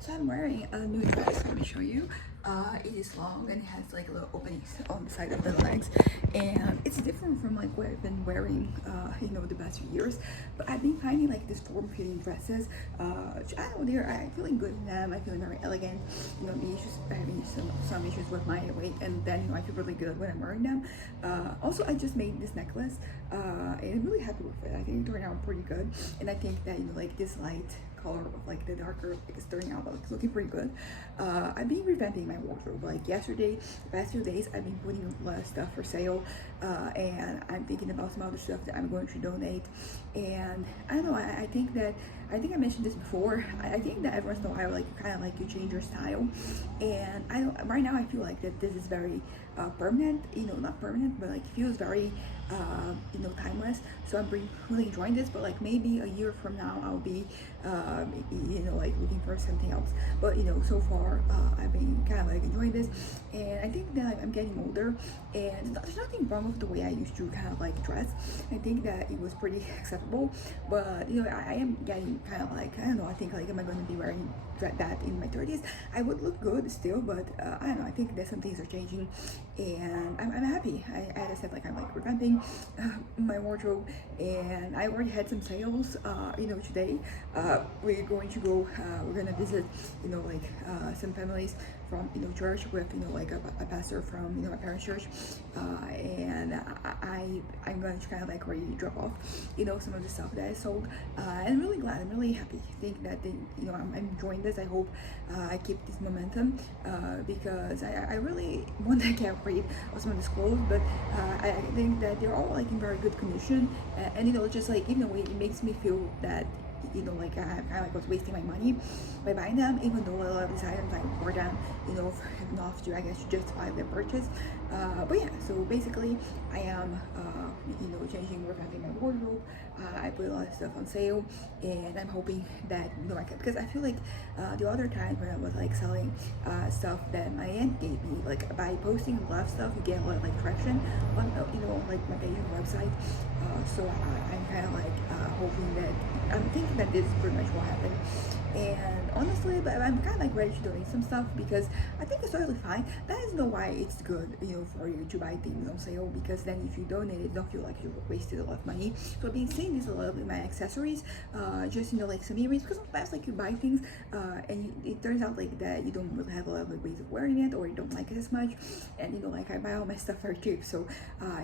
So I'm wearing a new dress. Let me show you. It is long and it has like little openings on the side of the legs, and it's different from like what I've been wearing, the past few years. But I've been finding like these form-fitting dresses. I don't know, I'm feeling good in them. I'm feeling very elegant. I'm having some issues with my weight, and then I feel really good when I'm wearing them. Also, I just made this necklace, and I'm really happy with it. I think it turned out pretty good, and I think that like this light color of like the darker is turning out like looking pretty good. I've been revamping my wardrobe. Like yesterday, the past few days, I've been putting a lot of stuff for sale, and I'm thinking about some other stuff that I'm going to donate. And I don't know. I think I mentioned this before. I think that every once in a while, like you kind of like you change your style, and I don't. Right now, I feel like that this is very permanent. Not permanent, but like feels very timeless. So I'm really enjoying this. But like maybe a year from now, I'll be like looking for something else. But so far I've been kind of like enjoying this, and I think that I'm getting older, and there's nothing wrong with the way I used to kind of like dress. I think that it was pretty acceptable, but I am getting kind of like, I don't know, I think like, am I going to be wearing that in my 30s? I would look good still, but I don't know, I think that some things are changing, and I'm happy. As I said, like I'm like revamping my wardrobe, and I already had some sales today. We're going to go, we're gonna visit some families from church with like a pastor from my parents' church, and I'm going to kind of like already drop off some of the stuff that I sold. I'm really glad, I'm really happy. I think that I'm enjoying this. I hope I keep this momentum, because I really want to get rid of some of these clothes, but I think that they're all like in very good condition, and just like it makes me feel that like I kind of like was wasting my money by buying them, even though a lot of these items I wore them enough to, I guess, justify the purchase. But yeah, so basically I am changing, revamping my wardrobe. I put a lot of stuff on sale, and I'm hoping that because I feel like the other time when I was like selling stuff that my aunt gave me, like by posting a lot of stuff, you get a lot of like traction on like my page and website. So I'm kind of like hoping that, I'm thinking that this is pretty much what happened. And honestly, but I'm kind of like ready to donate some stuff, because I think it's totally fine. That is not why it's good, for you to buy things on sale, because then if you donate it, you don't feel like you wasted a lot of money. So I've been seeing this a lot with my accessories, just like some earrings, because sometimes like you buy things, and it turns out like that you don't really have a lot of ways of wearing it, or you don't like it as much, and like I buy all my stuff very cheap, so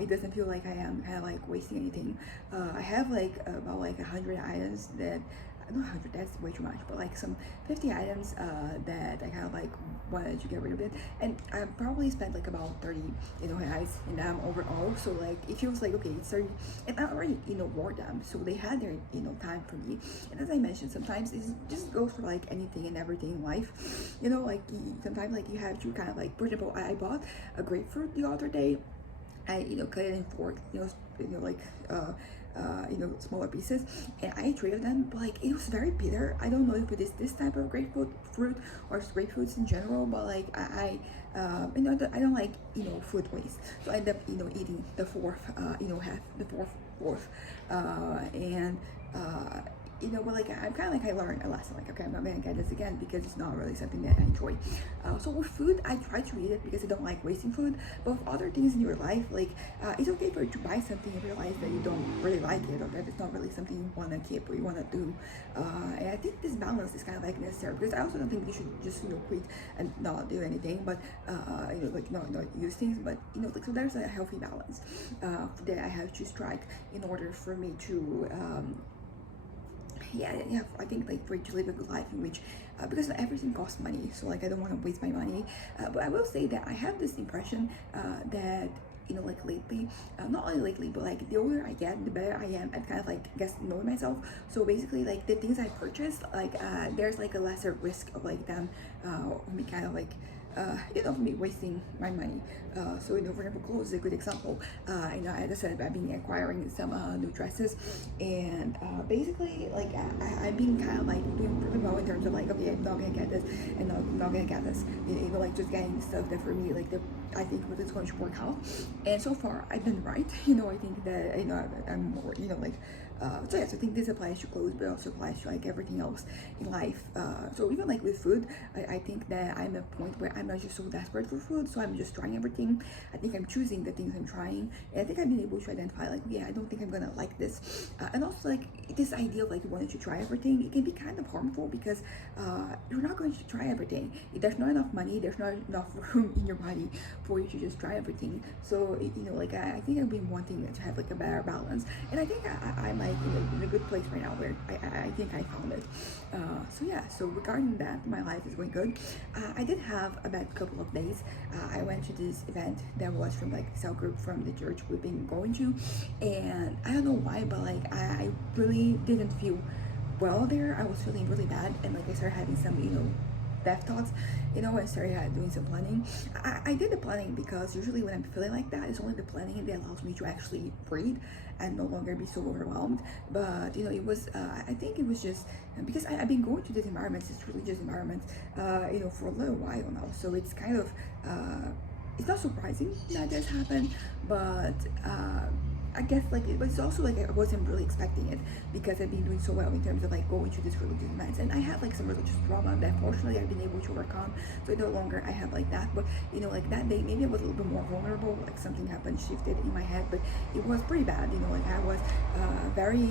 it doesn't feel like I am kind of like wasting anything. I have like about like 100 items that, not 100, that's way too much, but like some 50 items that I kind of like wanted to get rid of it, and I probably spent like about 30 reais in them overall. So like it feels like, okay, it's 30, and I already wore them, so they had their time for me. And as I mentioned, sometimes it just goes for like anything and everything in life, like sometimes like you have to kind of like, for example, I bought a grapefruit the other day. I cut it in fork, like smaller pieces, and I ate 3 of them, but like it was very bitter. I don't know if it is this type of grapefruit or just grapefruits in general, but like I don't like food waste, so I end up eating the fourth half, the fourth, and but like I'm kind of like, I learned a lesson, like, okay, I'm not gonna get this again, because it's not really something that I enjoy. So with food, I try to eat it because I don't like wasting food. But with other things in your life, like it's okay for you to buy something and realize that you don't really like it, or that it's not really something you want to keep or you want to do. And I think this balance is kind of like necessary, because I also don't think you should just quit and not do anything, but like not use things, but like, so there's a healthy balance that I have to strike in order for me to I think like for you to live a good life in which, because everything costs money, so like I don't want to waste my money. But I will say that I have this impression that like lately, not only lately, but like the older I get, the better I am at kind of like knowing myself. So basically, like the things I purchase, like there's like a lesser risk of like them me kind of like me wasting my money. So for example, clothes is a good example. As I said, I've been acquiring some new dresses, and basically like I've been kind of like doing pretty well in terms of like, okay, I'm not gonna get this, and I'm not gonna get this. Like just getting stuff that for me, like the I think it's going to work out. And so far I've been right. I think that I'm more like so yes, I think this applies to clothes, but also applies to like everything else in life. So even like with food, I think that I'm at a point where I'm not just so desperate for food, so I'm just trying everything. I think I'm choosing the things I'm trying, and I think I've been able to identify like, yeah, I don't think I'm gonna like this. And also like this idea of like wanting to try everything, it can be kind of harmful because you're not going to try everything. There's not enough money, there's not enough room in your body for you to just try everything. So like I think I've been wanting to have like a better balance, and I think I'm like in a good place right now where I think I found it. So yeah, so regarding that, my life is going good. I did have a bad couple of days. I went to this event that was from like the cell group from the church we've been going to, and I don't know why, but like I really didn't feel well there. I was feeling really bad, and like I started having some death thoughts, and started doing some planning. I did the planning because usually when I'm feeling like that, it's only the planning that allows me to actually breathe and no longer be so overwhelmed. But it was I think it was just because I've been going to these environments, this religious environments, for a little while now, so it's kind of it's not surprising that this happened, but I guess like it was also like I wasn't really expecting it because I've been doing so well in terms of like going to these religious events, and I had like some religious trauma that fortunately I've been able to overcome, so no longer I have like that. But like that day maybe I was a little bit more vulnerable, like something happened, shifted in my head, but it was pretty bad. Like I was very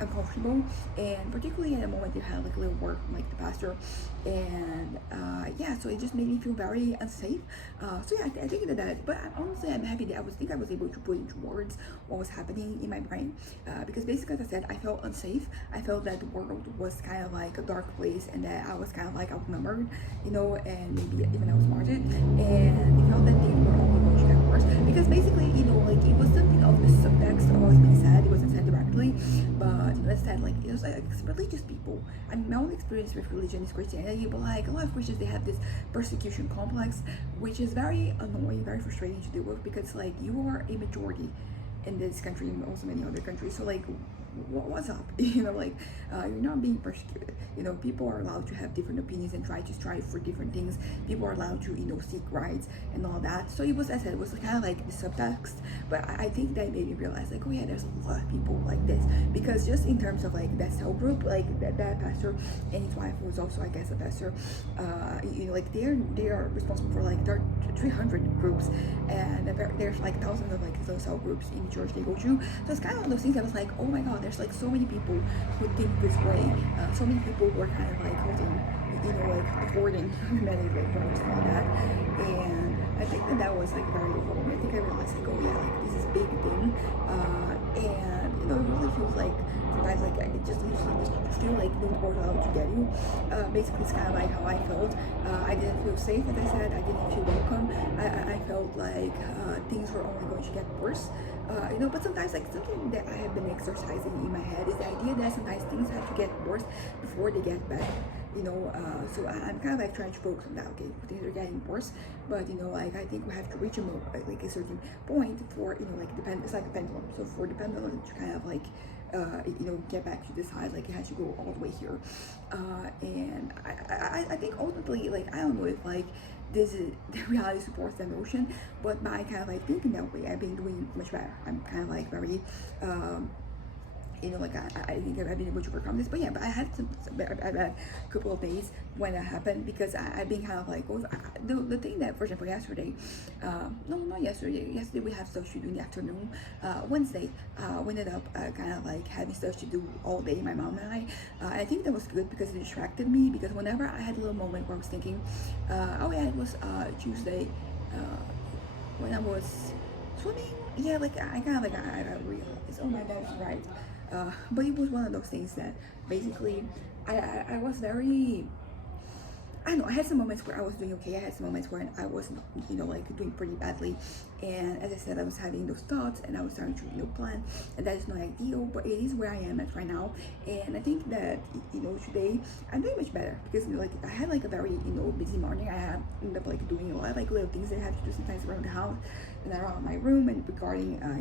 uncomfortable, and particularly at the moment you had like a little word from like the pastor, and yeah, so it just made me feel very unsafe. So yeah, I think that, but honestly I'm happy that I was able to put into words what was happening in my brain, because basically, as I said, I felt unsafe. I felt that the world was kind of like a dark place, and that I was kind of like outnumbered, and maybe even outsmarted, and it felt that things were only going to get worse, because basically, like it was something of the subtext of what was being said. It wasn't said directly, but instead, like it was like religious people. I mean, my own experience with religion is Christianity, but like a lot of Christians, they have this persecution complex, which is very annoying, very frustrating to deal with, because like you are a majority in this country and also many other countries, so like what's up? Like you're not being persecuted. People are allowed to have different opinions and try to strive for different things. People are allowed to seek rights and all that. So it was, as I said, it was kind of like the subtext, but I think that made me realize like, oh yeah, there's a lot of people like this, because just in terms of like that cell group, like that pastor and his wife was also, I guess, a pastor, like they are responsible for like 300 groups, and there's like thousands of like those cell groups in the church they go to. So it's kind of one of those things that was like, oh my god, there's like so many people who think this way, so many people who are kind of like holding, like hoarding many like drugs and all that, and I think that was like very overwhelming. I think I realized like, oh yeah, like this is a big thing, and it really feels like sometimes like it just leaves you just feel like no one's allowed to get you. Basically, it's kind of like how I felt. I didn't feel safe, as I said. I didn't feel welcome. I felt like things were only going to get worse. But sometimes like something that I have been exercising in my head is the idea that sometimes things have to get worse before they get better. So I'm kind of like trying to focus on that. Okay, things are getting worse, but like I think we have to reach like a certain point for like it's like a pendulum. So for the pendulum to kind of like get back to this high, like it has to go all the way here, and I think ultimately, like I don't know if like this is the reality supports the notion, but by kind of like thinking that way, I've been doing much better. I'm kind of like very like I think I've been able to overcome this. But yeah, but I had a couple of days when that happened, because I've been kind of like, the thing that, for example, yesterday, no, not yesterday. Yesterday we have stuff to do in the afternoon. Wednesday, we ended up kind of like having stuff to do all day, my mom and I think that was good because it distracted me, because whenever I had a little moment where I was thinking, oh yeah, it was Tuesday, when I was swimming, yeah, like I kind of like I realized, oh my god, right. But it was one of those things that basically I was very, I don't know, I had some moments where I was doing okay. I had some moments where I was, like doing pretty badly. And as I said, I was having those thoughts and I was starting to, plan, and that is not ideal, but it is where I am at right now. And I think that, today I'm very much better because, like, I had like a very, busy morning. I had ended up like doing a lot of like little things that I had to do sometimes around the house and around my room, and regarding, I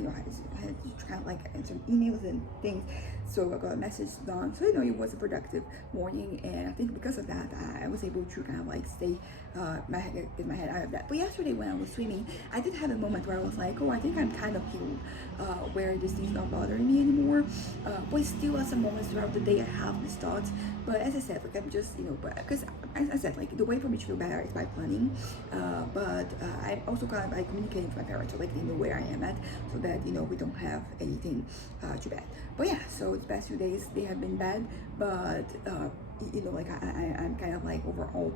had to kind of like answer emails and things. So I got a message done. So, it was a productive morning, and I think because of that, I was able to kind of like stay, get my head out of that. But yesterday when I was swimming, I did have a moment where I was like, oh, I think I'm kind of healed, where this thing's not bothering me anymore. But still, at some moments throughout the day, I have these thoughts. But as I said, like, I'm just, because as I said, like, the way for me to feel better is by planning. But I'm also kind of like communicating to my parents, so like they know where I am at, so that we don't have anything too bad. But yeah, so the past few days they have been bad, but like I'm kind of like overall.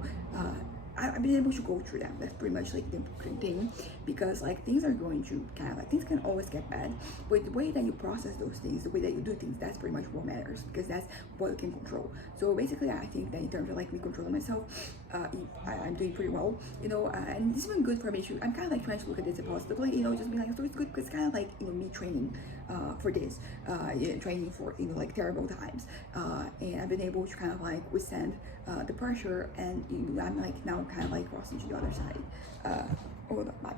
I've been able to go through them. That's pretty much like the important thing, because like things are going to kind of like, things can always get bad, but the way that you process those things, the way that you do things, that's pretty much what matters, because that's what you can control. So basically, I think that in terms of like me controlling myself, I'm doing pretty well, and this has been good for me too. I'm kind of like trying to look at this positively, just being like, so it's good because it's kind of like me training for this, training for like terrible times, and I've been able to kind of like withstand the pressure, and I'm like now kind of like crossing to the other side. Hold on,